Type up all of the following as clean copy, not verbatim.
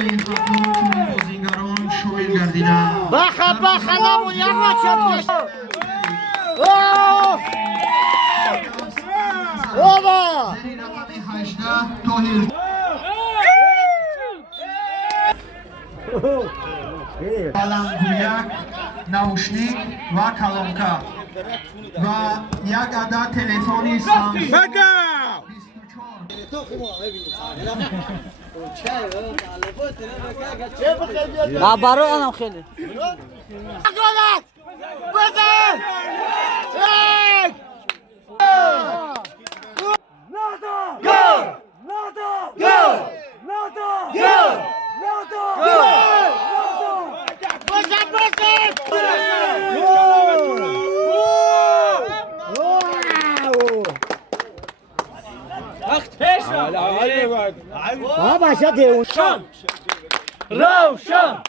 این اقلام تیمی بازیگران شامل گردیدند. بخ نمون یک وچت کش اوه زنی رقم 18 طاهر قلمگویک، نوشنیک و کلانکا و یک عدد تلفن سامسونگ 24. نه برای آنم خیلی گلک بزن یک نادا گل نادا گل نادا گل نادا گل بزن بابا شده روشن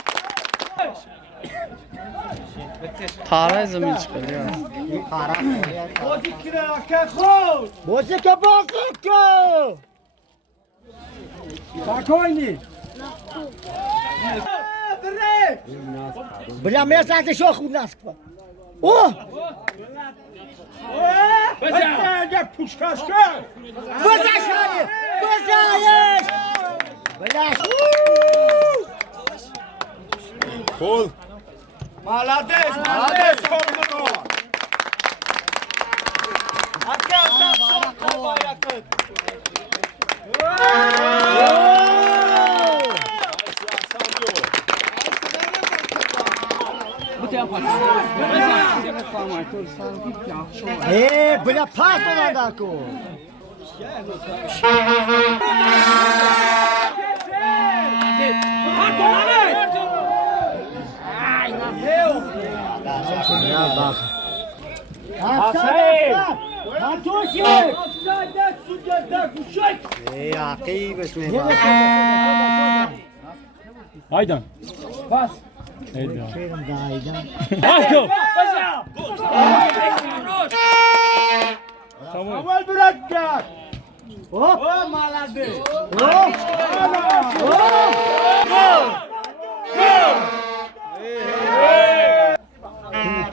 تاره زمین چکلی بازی که ساکوینی بلا میرسه شو خود نسک اوه بزن پوشکش کن بزنش بزنش بلاش فول مالادش کامنو اکی اصلا شما باید بلا پاس دادن داکو Aydan. Bas. Samuel bırak. Hop. Maladı. Hop.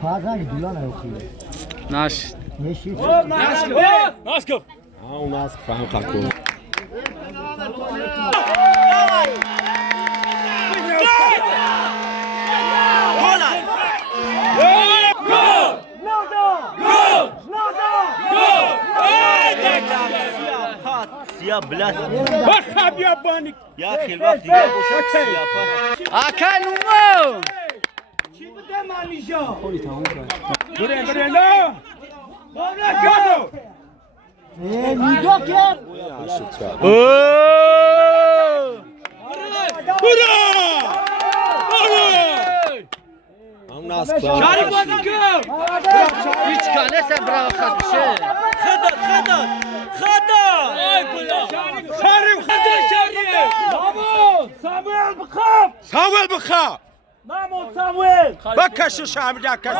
Pazar gülana yok ki. Naş. Neşi. Naskov. O nas fam khako. سیاه بلاد بخاب یا بانی یا خیلی وقت دیگه باشد سیاه Akan umo. چی بوده مانیجا برین نه بابا کادو Nido ki. Am nas fam. Şarif bozun kım Hiç kanese bravo katışe. خدا Ay kula Şarif hadi Şarif Mahmut Samuel bıkıp Samuel bkha. Mahmut Samuel Bakaşı şamda kas.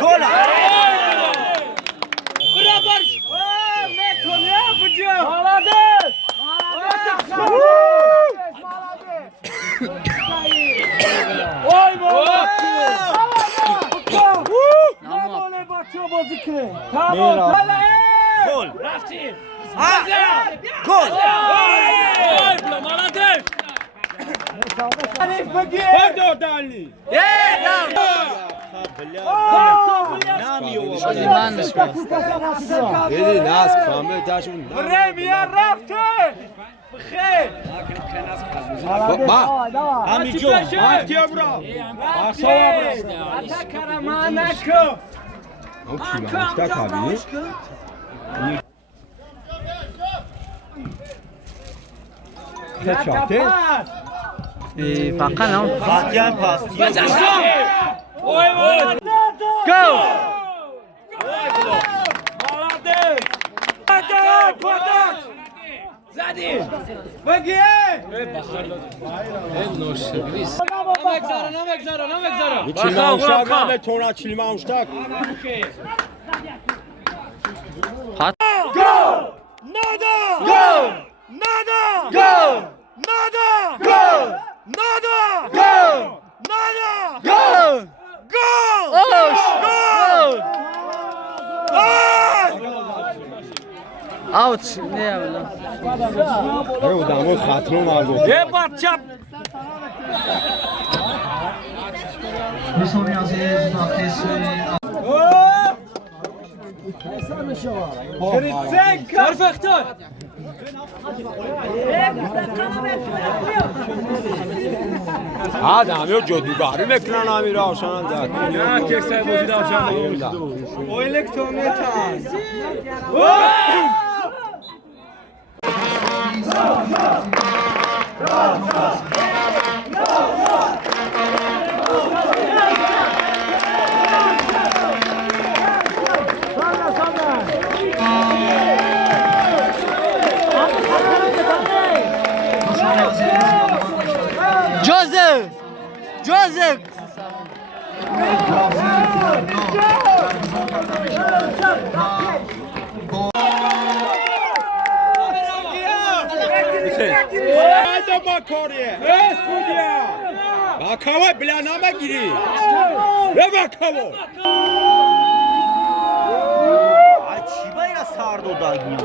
Gola Beraber Meto ne yapacağım Maladır Oy baba Tamam ne bakıyor bozukre Tamam Gol Rafti Gol Oy bla Maladır Arif Fakir Pardon Dali Liman nişme. Dedi nas fam dashun. Remiya Rafti بخیر Ba. همیجو رفتی برا اتا کرمانکو O kim işte tabii. Kaçaktı Fakan o. خاتیان پاس Oy oy Go. پاداش زدی بگی Çilma uşak ve tora çilma uşak. Nada! Gol! Nada! Gol! Nada! Gol! Nada! Gol! Nada! Gol! Gol! Oş! Gol! Out! Ne yapalım? Hayır o damı xatron aldı. یه بچه دوستان عزیز وقتی سوی پرفکتو Ha damı جادوگری میکنن امیر آشان زد. نه که سه بازی داشتم O دوستان عزیز Joseph! Joseph! Haydi bakoriye. Eskudiya. Bakava bilanama giri. Ne bakavo? Ay چی باید سرد و دادیم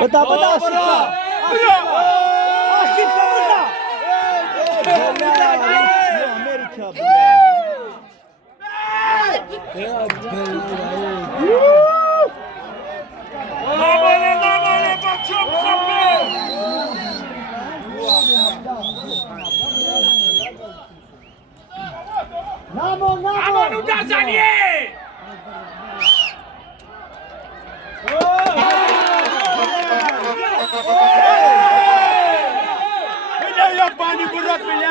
بدا بدا امریکا نماله بچه بخبه امانو دزنیه Bile yapani bırak bile.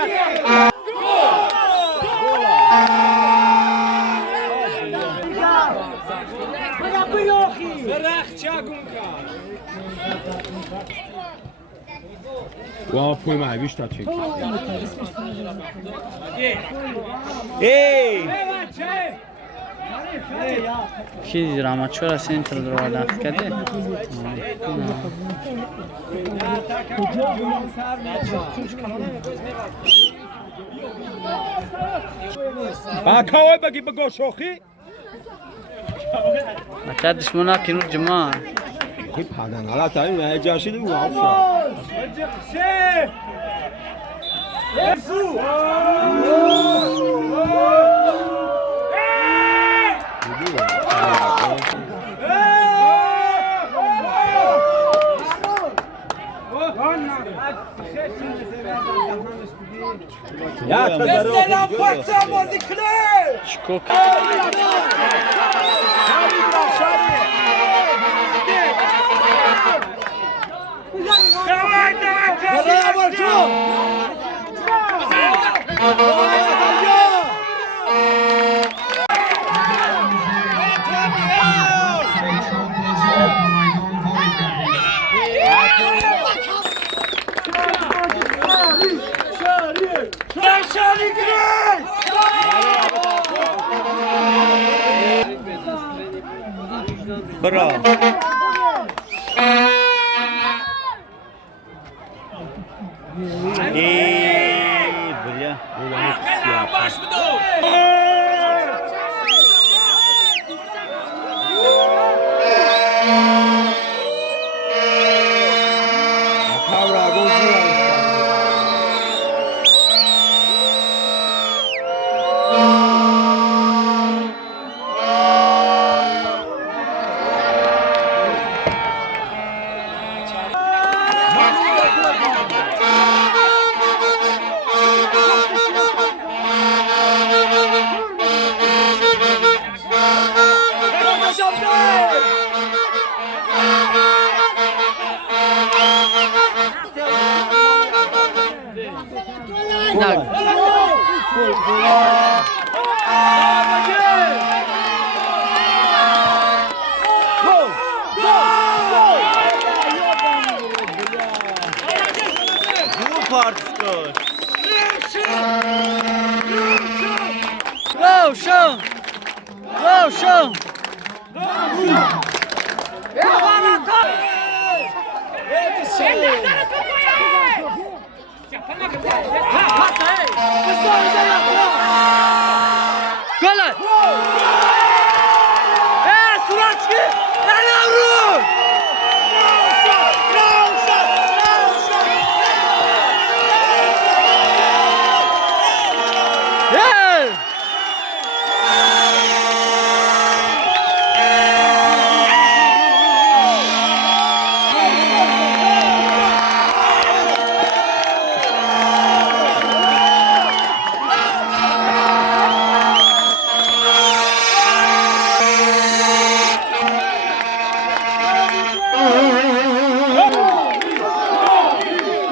Vaa pui mai vista çek. ای Ki dramaçora center drovada kade. Bakava bagi bago şoxi. Ata düşmana kinu cuma. Ki padan ala tayi ne caşidi bu avsa. Ya Selam parça bozı kule Şkok. برا ای بریا باش بدو Kavra gozu. Nag. Spartskos. Ravşan! Ravşan! Gol! Suratski! Yavrum! Hey!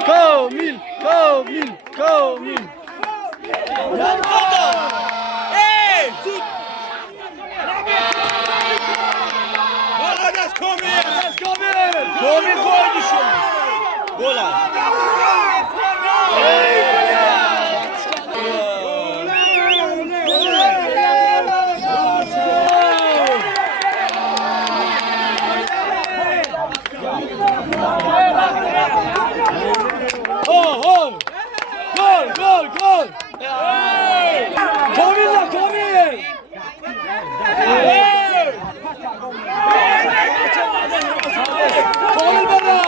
Komil! Komil! Komil! Hey! Tut! Malades Komil! Komil gol düşüyor. Gol al. Gol! Gol! Gol! Komil lan Komil! Komil bana!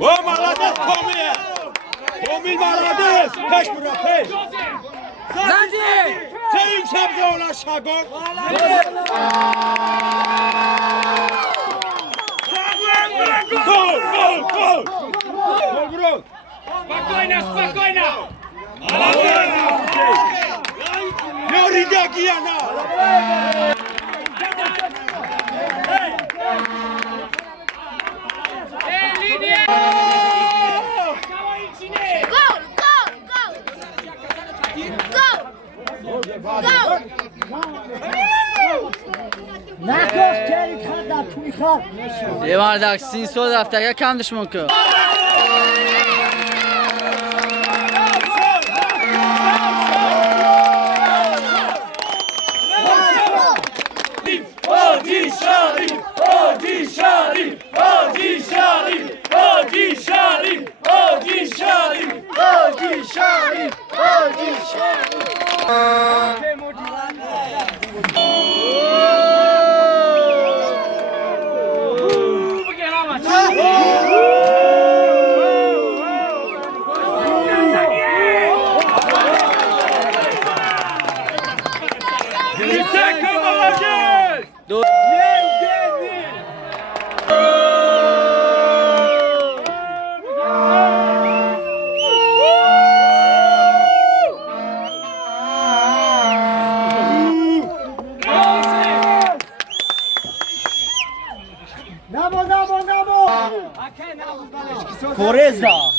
O Malades Komil! Komil Malades! Peş bura peş! Senin sebze olan şagon! Gol! Gol! Gol! Gol bro! Spokojna! Ne rica giyana! Gol! نکش کاری خدا توی خار یه بار سین سو رفته یا کم دش ممکن Koreza.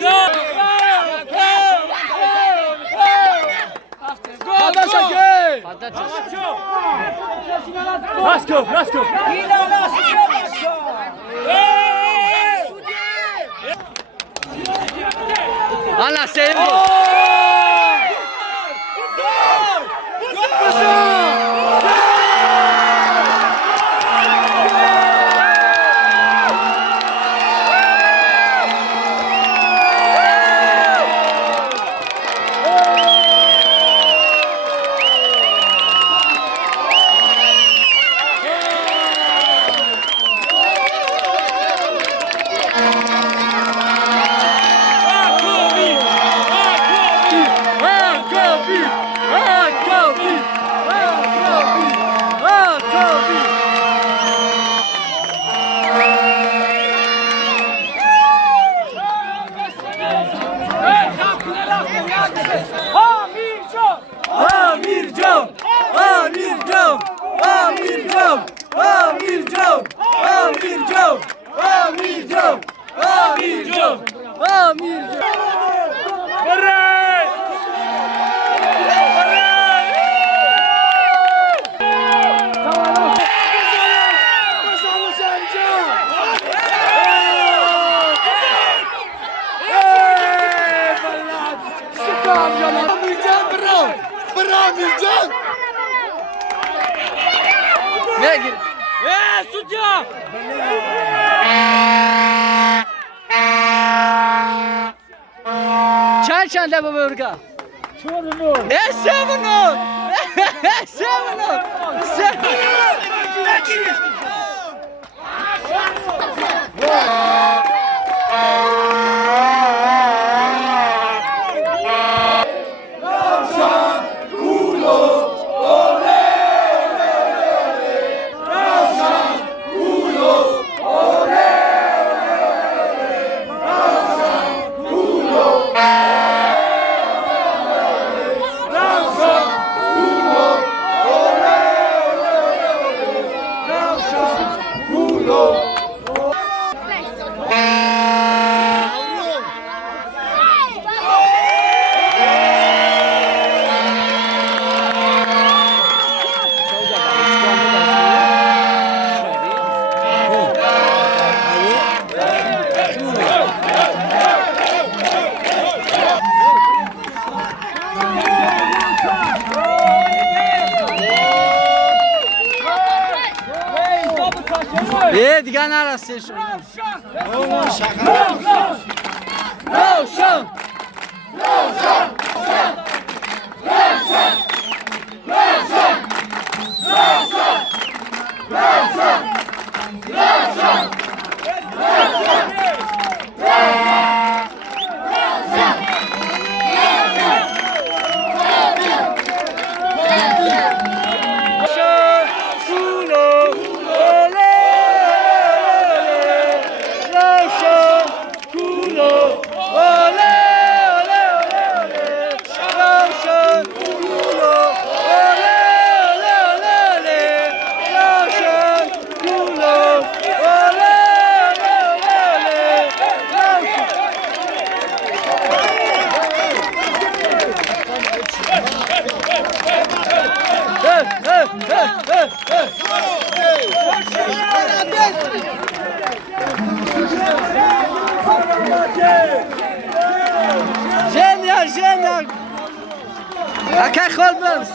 Da! Raskov, Raskov. Allah seni bu. Ne gir? Sudya! Çan da bu burga. Çorunu. Sevunun. Sevunun. Digan arası şu. Ravşan. Genial, genial. Akay Holmes.